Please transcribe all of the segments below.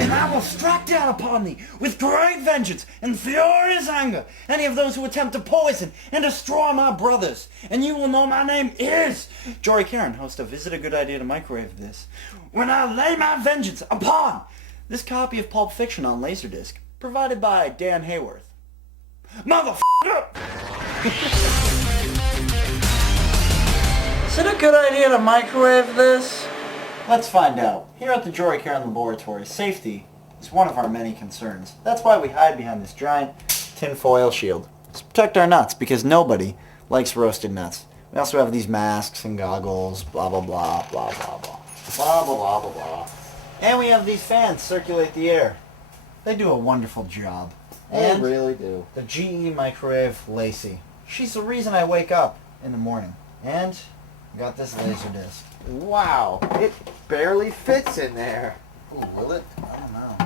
And I will strike down upon thee with great vengeance and furious anger any of those who attempt to poison and destroy my brothers. And you will know my name is Jory Karen, host of Is It a Good Idea to Microwave This? When I lay my vengeance upon this copy of Pulp Fiction on Laserdisc, provided by Dan Hayworth. Motherfucker! Is it a good idea to microwave this? Let's find out. Here at the Jory Karen Laboratory, safety is one of our many concerns. That's why we hide behind this giant tinfoil shield. To protect our nuts, because nobody likes roasted nuts. We also have these masks and goggles, blah blah blah, blah blah blah. Blah blah blah blah blah. And we have these fans circulate the air. They do a wonderful job. They And really do. the GE microwave Lacey. She's the reason I wake up in the morning. And I got this laser disc. Wow, it barely fits in there. Ooh, will it? I don't know.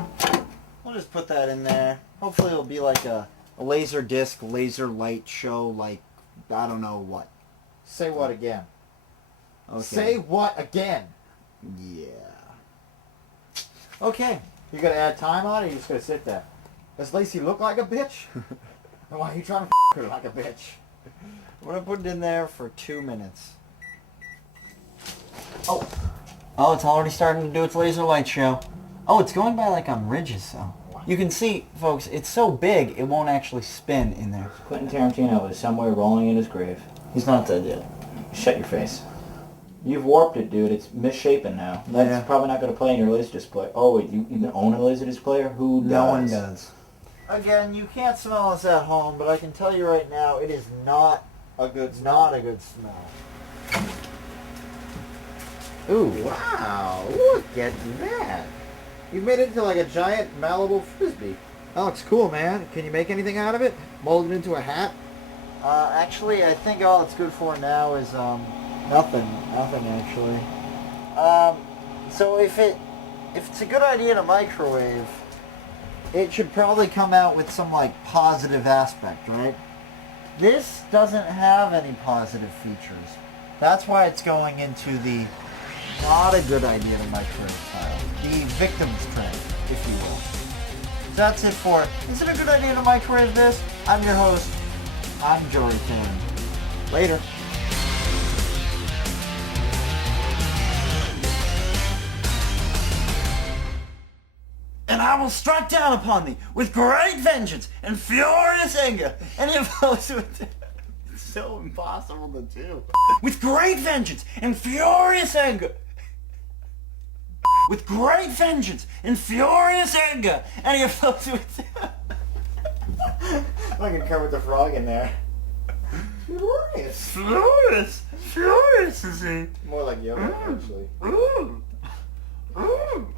We'll just put that in there. Hopefully it'll be like a laser disc, laser light show, like, I don't know what. Say what again? Okay. Say what again? Yeah. Okay. You gonna add time on it, or you just gonna sit there? Does Lacey look like a bitch? Or why are you trying to her like a bitch? I'm going to put it in there for 2 minutes. Oh. Oh, it's already starting to do its laser light show. Oh, it's going by like on ridges, so. You can see, folks, it's so big, it won't actually spin in there. Quentin Tarantino is somewhere rolling in his grave. He's not dead yet. Shut your face. You've warped it, dude. It's misshapen now. That's Yeah. probably not going to play in your Laserdisc player. Oh, wait, you even own a Laserdisc player? Who does? No one does. Again, you can't smell this at home, but I can tell you right now, it is not A good not a good smell. Ooh, wow, look at that. You made it into like a giant Malibu Frisbee. That looks cool, man. Can you make anything out of it? Mold it into a hat? Actually, I think all it's good for now is, nothing actually. So if it's a good idea to microwave, it should probably come out with some, like, positive aspect, right? This doesn't have any positive features. That's why it's going into the not a good idea to microwave pile. The victim's trend, if you will. So that's it for Is It a Good Idea to Microwave This? I'm your host. I'm Jory Karen. Later. And I will strike down upon thee with great vengeance and furious anger. Any of those who... It's so impossible to do. With great vengeance and furious anger. With great vengeance and furious anger. Any of those who... Fucking Kermit the Frog in there. Furious. Furious. Furious is he? More like Yoda, actually. Ooh. Ooh.